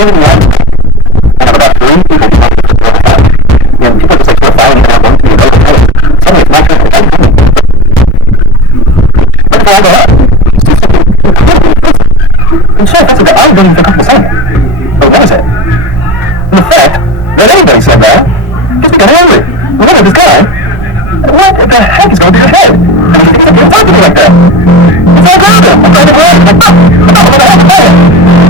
in the end, I have about 3 people who want to just work out. And people just like sort of following me around going to the road. Suddenly it's my turn to go. But before I go up, you see something incredibly impressive. And sure, that's what I don't even feel comfortable saying. But what is it? In effect, that anybody said that, just become angry. Look at this guy. What the heck is going through your head? I mean, you think you're talking to me like that? It's all random. I'm trying to go out. I'm like, what the heck is that?